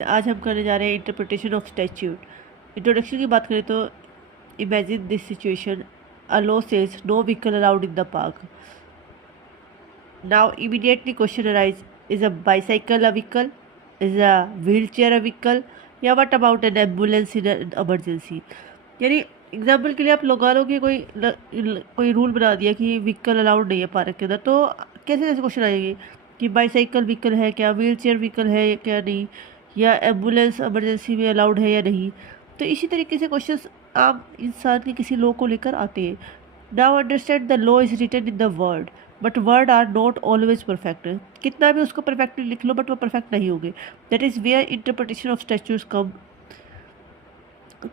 आज हम करने जा रहे हैं इंटरप्रिटेशन ऑफ स्टैच्यूट। इंट्रोडक्शन की बात करें तो imagine this situation, a law says no vehicle allowed in the park. Now immediately question arise, is a bicycle a vehicle, is a wheelchair a vehicle, या what about an ambulance in emergency. यानी example के लिए आप लगा लो कि कोई rule बना दिया कि व्हीकल अलाउड नहीं है पार्क के अंदर, तो कैसे कैसे क्वेश्चन आएंगे कि बाईसाइकिल व्हीकल है क्या, व्हील चेयर व्हीकल है क्या नहीं, या एम्बुलेंस इमरजेंसी में अलाउड है या नहीं। तो इसी तरीके से क्वेश्चंस आम इंसान के किसी लॉ को लेकर आते हैं। Now understand the law is written in the word, but word are not always perfect. कितना भी उसको परफेक्टली लिख लो बट वो परफेक्ट नहीं होंगे। That is where interpretation of statutes come.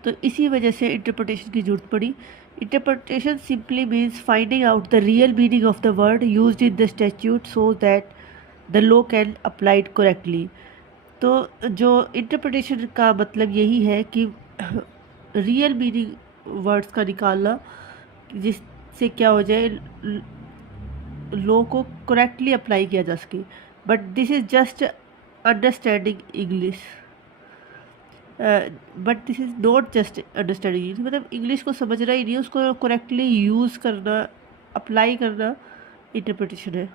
तो इसी वजह से इंटरप्रिटेशन की जरूरत पड़ी। Interpretation simply means finding out the real meaning of the word used in the statute so that the law can applied correctly. तो जो इंटरप्रिटेशन का मतलब यही है कि रियल मीनिंग वर्ड्स का निकालना, जिससे क्या हो जाए लॉ को करेक्टली अप्लाई किया जा सके। But this is just understanding English, but this is not just understanding English. मतलब इंग्लिश को समझना ही नहीं, उसको करेक्टली यूज़ करना, अप्लाई करना इंटरप्रिटेशन है।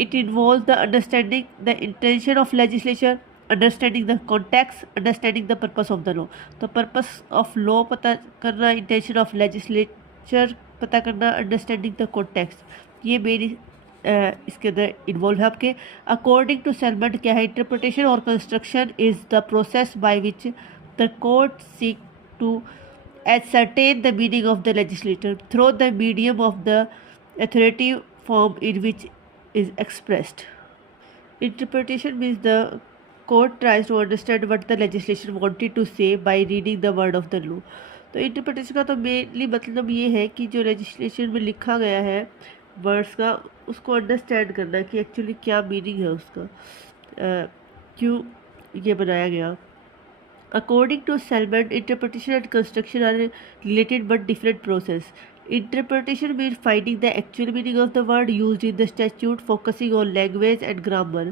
It involve the understanding the intention of legislature, understanding the context, understanding the purpose of the law. तो purpose of law पता करना, इंटेंशन ऑफ लेजिस्लेचर पता करना, अंडरस्टैंडिंग द कॉन्टेक्स्ट, ये मेरी इसके अंदर इन्वॉल्व है आपके। अकॉर्डिंग टू सेलमेंट क्या है, इंटरप्रिटेशन और construction is the process by which the court seek to ascertain the meaning of the legislator through the medium of the authoritative form in which is expressed. Interpretation means the court tries to understand what the legislation wanted to say by reading the word of the law. तो interpretation का तो mainly मतलब ये है कि जो legislation में लिखा गया है वर्ड्स का, उसको अंडरस्टैंड करना कि एक्चुअली क्या मीनिंग है उसका, क्यों ये बनाया गया। According to Salmon, interpretation and construction are related but different process. Interpretation means finding the actual meaning of the word used in the statute, focusing on language and grammar.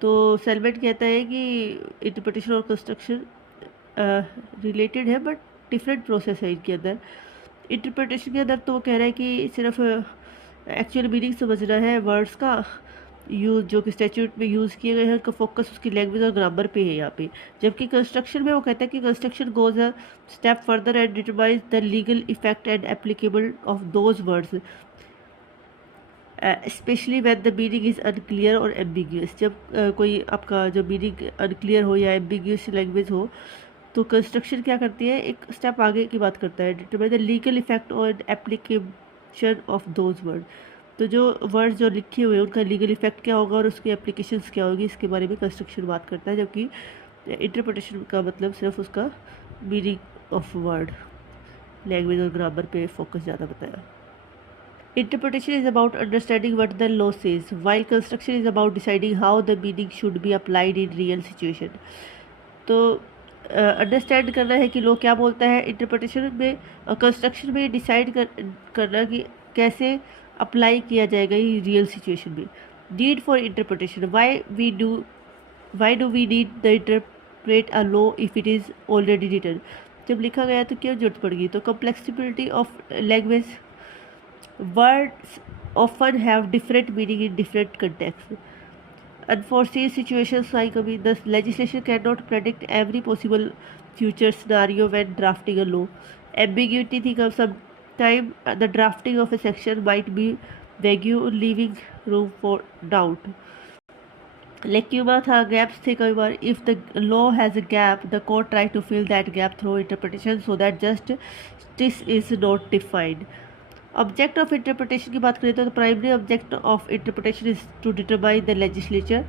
तो सेलमेंट कहता है कि इंटरप्रिटेशन और कंस्ट्रक्शन रिलेटेड है but different process है इनके अंदर। Interpretation के अंदर तो वो कह रहा है कि सिर्फ एक्चुअल मीनिंग समझना है वर्ड्स का, यूज जो कि स्टैच्यूट में यूज़ किए गए हैं, उनका फोकस उसकी लैंग्वेज और ग्रामर पे है यहाँ पे। जबकि कंस्ट्रक्शन में वो कहता है कि construction goes a step further and determines the legal effect and applicable of those words, specially when the meaning is unclear और एम्बिग्यूस। जब कोई आपका जो मीनिंग अनक्लियर हो या एम्बिग्यूस लैंग्वेज हो, तो कंस्ट्रक्शन क्या करती है, एक स्टेप आगे की बात करता है, डिटरमाइन द लीगल इफेक्ट और एप्लीकेशन ऑफ दोज वर्ड। तो जो वर्ड्स जो लिखे हुए हैं उनका लीगल इफेक्ट क्या होगा और उसकी एप्लीकेशंस क्या होगी, इसके बारे में कंस्ट्रक्शन बात करता है। जबकि इंटरप्रिटेशन का मतलब सिर्फ उसका मीनिंग ऑफ वर्ड, लैंग्वेज और ग्रामर पे फोकस ज़्यादा बताया। Interpretation is about understanding what the law says, while construction is about deciding how the meaning should be applied in real situation. तो अंडरस्टैंड करना है कि लॉ क्या बोलता है, इंटरप्रिटेशन में कंस्ट्रक्शन में डिसाइड करना कि कैसे अप्लाई किया जाएगा ये रियल सिचुएशन में। Need for interpretation, why do we need the interpret a law if it is already written. जब लिखा गया तो क्यों जरूरत पड़ेगी। तो complexibility of language, words often have different meaning in different contexts. Unforeseen situations like the legislation cannot predict every possible future scenario when drafting a law. Ambiguity थी कब, sometime the drafting of a section might be vague, leaving room for doubt. Lecuma था, gaps थे कई बार। If the law has a gap, the court try to fill that gap through interpretation so that justice is not defined. Object of interpretation की बात करें तो primary object of interpretation is to determine the legislature.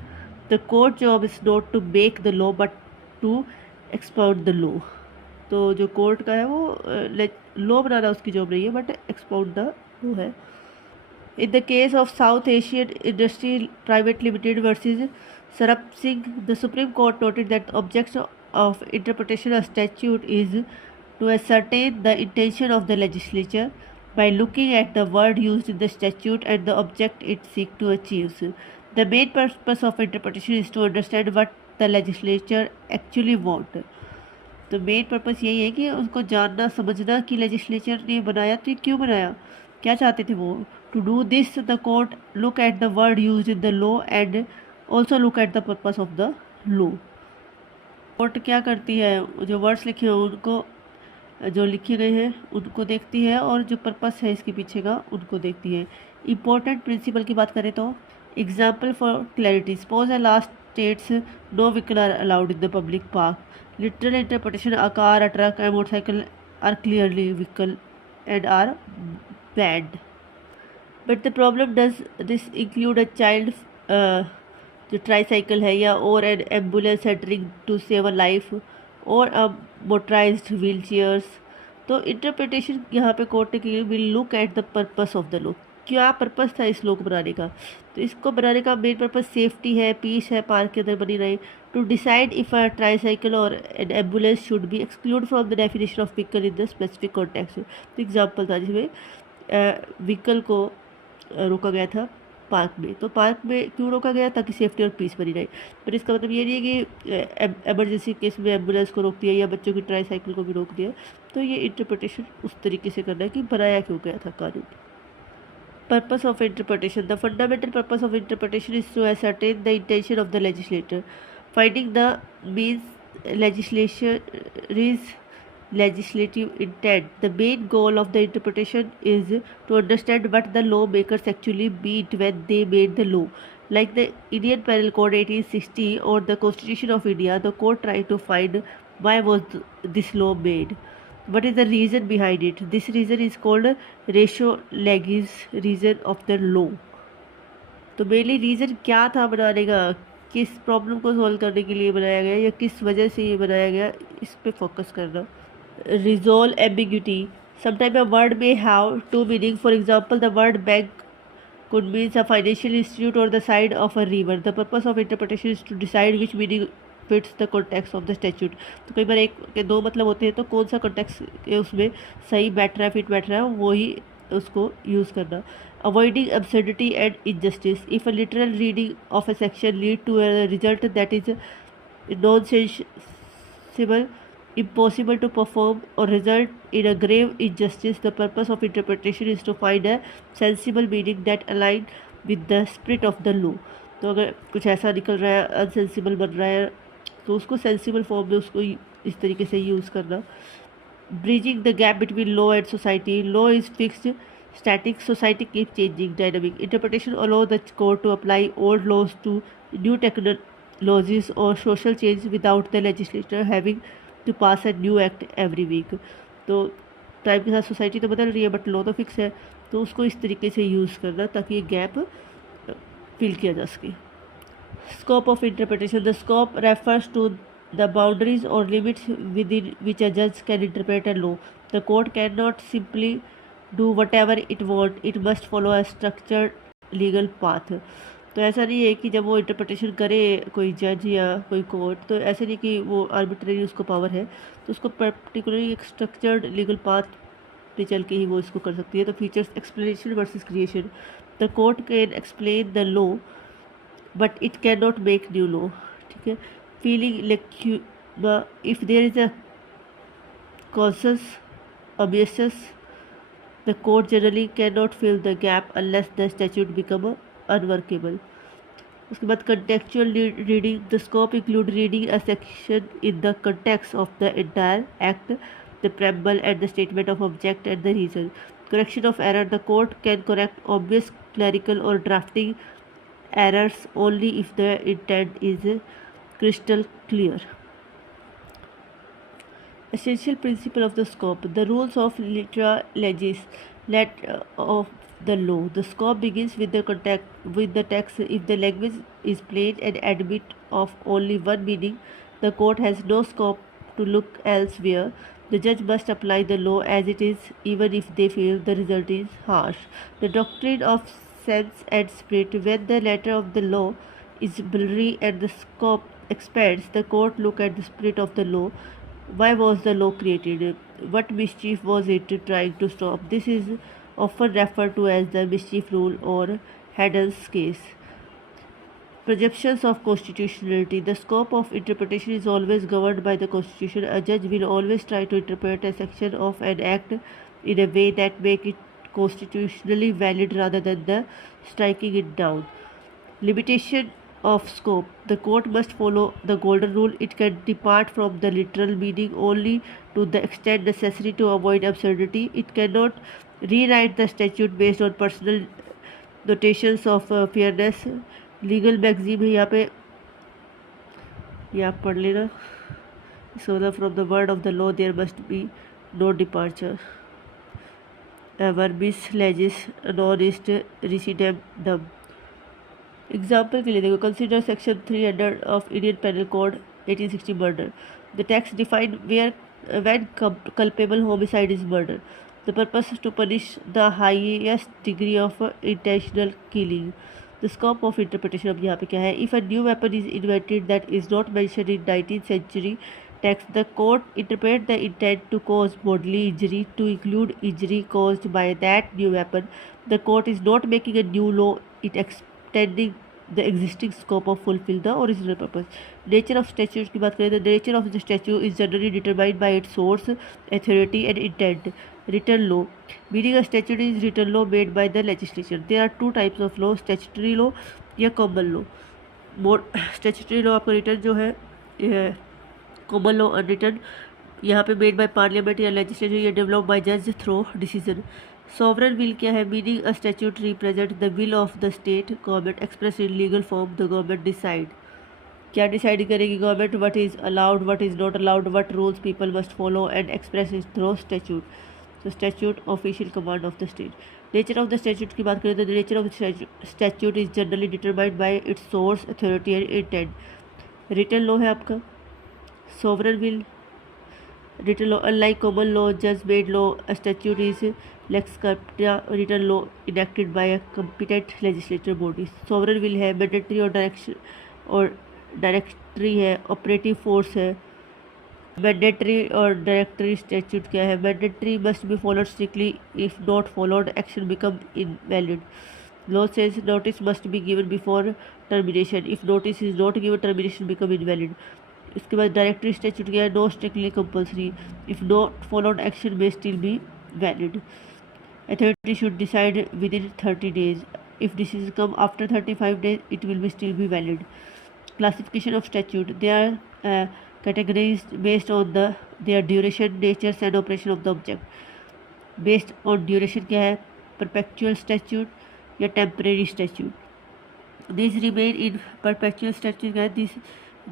The court job is not to make the law but to expound the law. तो जो court का है वो law बनाना उसकी जॉब नहीं है बट एक्सपाउंड द लॉ है। In the case of South Asian industry private limited versus Sarup Singh, the supreme court noted that object of interpretation of statute is to ascertain the intention of the legislature by looking at the word used in the statute and the object it seeks to achieve. The main purpose of interpretation is to understand what the legislature actually want. तो main purpose यही है कि उसको जानना समझना कि legislature ने बनाया तो ये क्यों बनाया, क्या चाहते थे वो। To do this the court look at the word use in the law and also look at the purpose of the law. Court क्या करती है, जो वर्ड्स लिखे हैं उनको, जो लिखे गए हैं उनको देखती है, और जो पर्पस है इसके पीछे का उनको देखती है। इंपॉर्टेंट प्रिंसिपल की बात करें तो example for clarity, suppose a last states no vehicle are allowed in the public park. Literal interpretation, a car, a truck, a motorcycle are clearly vehicle and are banned. But the problem, does this include a child जो tricycle है, या और an ambulance entering to save a life, और a motorised wheelchairs. तो interpretation यहाँ पे court की will look at the purpose of the law, क्या पर्पस था इस लॉ को बनाने का। तो इसको बनाने का मेन पर्पस सेफ्टी है, पीस है, पार्क के अंदर बनी रहे। To decide if a tricycle और an ambulance should be exclude from the definition of vehicle in the specific context. तो एग्जाम्पल था जिसमें व्हीकल को रोका गया था पार्क में। तो पार्क में क्यों रोका गया, ताकि सेफ्टी और पीस बनी रहे। पर इसका मतलब ये नहीं है कि एमरजेंसी केस में एम्बुलेंस को रोक दिया या बच्चों की ट्राईसाइकिल को भी रोक दिया। तो ये इंटरप्रिटेशन उस तरीके से करना है कि बनाया क्यों गया था कानून। Purpose of interpretation. The fundamental purpose of interpretation is to ascertain the intention of the legislator. Finding the means legislation is legislative intent. The main goal of the interpretation is to understand what the lawmakers actually meant when they made the law. Like the Indian Penal Code 1860 or the Constitution of India, the court tried to find why was this law made. What is the reason behind it? This reason is called ratio legis reason of the law. तो mainly reason क्या था बनाने का, किस problem को solve करने के लिए बनाया गया या किस वजह से ये बनाया गया, इस पे फोकस करना। Resolve ambiguity, sometime a word may have two meaning. For example, the word bank could mean a financial institute or the side of a river. The purpose of interpretation is to decide which meaning fits the context of the statute. तो कई बार एक के दो मतलब होते हैं, तो कौन सा context उसमें सही बैठ रहा है, फिट बैठ रहा है, वो ही उसको यूज़ करना। Avoiding absurdity and injustice. If a literal reading of a section lead to a result that is nonsensical, impossible to perform, or result in a grave injustice, the purpose of interpretation is to find a sensible meaning that align with the spirit of the law. तो अगर कुछ ऐसा निकल रहा है, अनसेंसिबल बन रहा है, तो उसको सेंसिबल फॉर्म में उसको इस तरीके से यूज़ करना। Bridging the gap between law and society. Law is fixed static, society keeps changing, dynamic. Interpretation allows the court to apply old laws to new technologies or social change without the legislature having to pass a new act every week. तो time के साथ society तो बदल रही है but law तो fix है, तो उसको इस तरीके से यूज़ करना ताकि ये गैप फिल किया जा सके। Scope of interpretation. The scope refers to the boundaries or limits within which a judge can interpret a law. The court cannot simply do whatever it want, it must follow a structured legal path. तो ऐसा नहीं है कि जब वो interpretation करे कोई जज या कोई कोर्ट, तो ऐसे नहीं कि वो आर्बिट्रेरी उसको पावर है, तो उसको पर्टिकुलरली एक स्ट्रक्चर्ड लीगल पाथ पे चल के ही वो इसको कर सकती है। तो features explanation versus creation. The court can explain the law but it can not make new law. ठीक है. Filling lacuna. If there is a casus omissus, the court generally cannot fill the gap unless the statute become unworkable. उसके बाद contextual reading. The scope include reading a section in the context of the entire act, the preamble and the statement of object and the reason. Correction of error. The court can correct obvious clerical or drafting errors only if the intent is crystal clear. Essential principle of the scope. The rules of litera legis of the law. The scope begins with the text. If the language is plain and admit of only one meaning, the court has no scope to look elsewhere. The judge must apply the law as it is, even if they feel the result is harsh. The doctrine of sense and spirit. When the letter of the law is blurry and the scope expands, the court look at the spirit of the law. Why was the law created? What mischief was it trying to stop? This is often referred to as the mischief rule or Haddon's case. Presumptions of constitutionality. The scope of interpretation is always governed by the Constitution. A judge will always try to interpret a section of an act in a way that make it constitutionally valid rather than the striking it down. Limitation of scope. The court must follow the golden rule. It can depart from the literal meaning only to the extent necessary to avoid absurdity. It cannot rewrite the statute based on personal notations of fairness. Legal maxim है यहाँ पे, ये आप पढ़ लेना. So the from the word of the law there must be no departure. Verbis legis non est recedendum. Example के लिए देखो, consider section 300 of Indian penal code 1860 murder. The text define where when culpable homicide is murder. The purpose is to punish the highest degree of intentional killing. The scope of interpretation अब यहाँ पे क्या है? If a new weapon is invented that is not mentioned in 19th century text, the court interpret the intent to cause bodily injury to include injury caused by that new weapon. The court is not making a new law, it extending the existing scope of fulfill the original purpose. Nature of statute की बात करें तो nature of the statute is generally determined by its source, authority and intent. Written law. Meaning a statute is written law made by the legislature. There are two types of law, statutory law या common law. Statutory law आपका written जो है, common law unwritten, यहाँ पे made by parliament या legislature, या developed by judge through decision. Sovereign will क्या है? Meaning a statute represent the will of the state government expressed in legal form. The government decide. क्या decide करेगी government? What is allowed, what is not allowed, what rules people must follow and express is through statute. तो statute official command of the state. Nature of the statute की बात करें तो nature of the statute is generally determined by its source, authority and intent. Written law है आपका. Sovereign will. Written law unlike common law, जज made law, a statute is lakes capita. Written law enacted by a competent legislative body. Sovereign will है, mandatory और direction और directory है, operative force है. Mandatory और directory statute क्या है? Mandatory must be followed strictly, if not followed action become invalid. Law says notice must be given before termination, if notice is not given termination become invalid. इसके बाद directory statute क्या है? No strictly compulsory, if not followed action may still be valid. Authority should decide with in 30 days. If decision come after 35 days it will be still be valid. Classification of statute. They are categorized based on their duration, nature and operation of the object. Based on duration क्या है? Perpetual statute या temporary statute. These remain in perpetual statute क्या है? These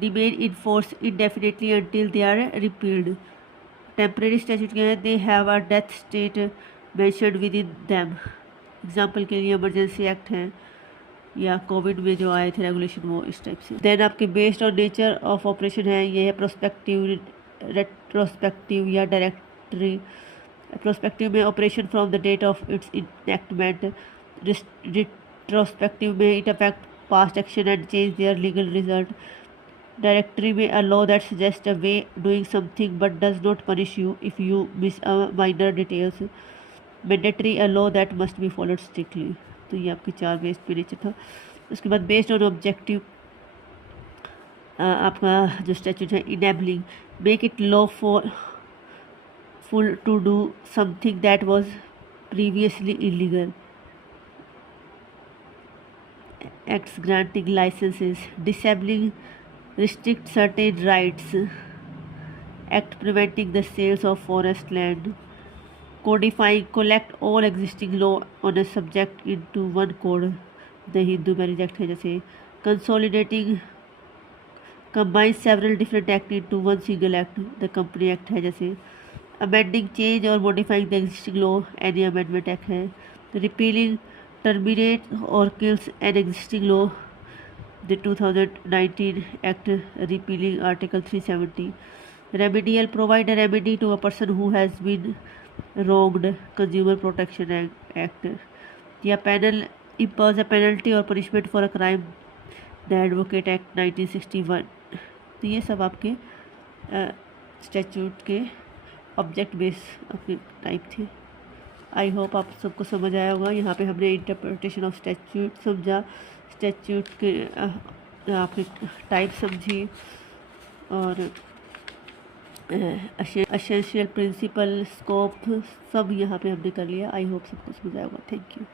remain in force indefinitely until they are repealed. Temporary statute क्या है? They have a death state mentioned within them. Example के लिए emergency act है या Covid में जो आए थे रेगुलेशन, वो इस टाइप से. देन आपके based on nature of operation है, ये है प्रोस्पेक्टिव, रेट्रोस्पेक्टिव या डायरेक्टरी. प्रोस्पेक्टिव में operation from the date of its enactment. Retrospective में it affect past action and change their legal result. Directory में a law that suggest a way doing something but does not punish you if you miss a minor details. Mandatory a law that must be followed strictly. तो ये आपके 4 based पे nature था. उसके बाद based on objective आपका जो statute है, enabling, make it law for full to do something that was previously illegal. Acts granting licences, disabling, restrict certain rights. Act preventing the sales of forest land. Codifying, collect all existing law on a subject into one code. The Hindu Marriage Act है जैसे. Consolidating, combine several different act into one single act. The Company Act है जैसे. Amending, change or modifying the existing law. Any amendment act है. Repealing, terminate or kills an existing law. The 2019 Act repealing Article 370. Remedial, provide a remedy to a person who has been wronged. Consumer Protection Act या panel, impose a penalty or punishment for a crime. The Advocate Act 1961. तो ये सब आपके statute के object base आपके type थे. I hope आप सबको समझ आया होगा. यहाँ पे हमने इंटरप्रिटेशन ऑफ स्टैट्यूट समझा, स्टैट्यूट के आपने टाइप समझी और एसेंशियल प्रिंसिपल, स्कोप, सब यहाँ पे हमने कर लिया। आई होप सबको समझ आएगा। Thank you.